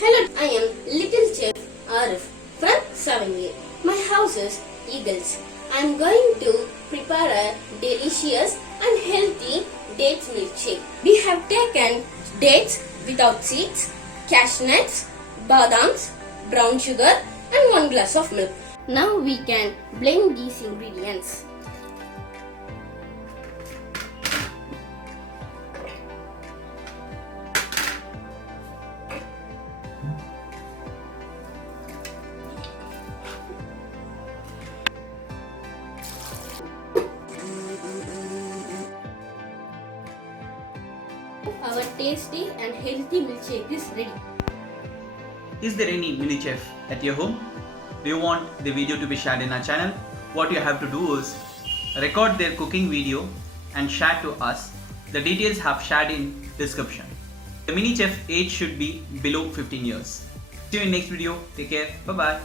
Hello, I am Little Chef Areef from 7A. My house is Eagles. I am going to prepare a delicious and healthy dates milkshake. We have taken dates without seeds, cashew badams, brown sugar and 1 glass of milk. Now we can blend these ingredients. Our tasty and healthy milkshake is ready. Is there any mini chef at your home? Do you want the video to be shared in our channel? What you have to do is record their cooking video and share to us. The details have shared in description. The mini chef age should be below 15 years. See you in next video. Take care. Bye bye.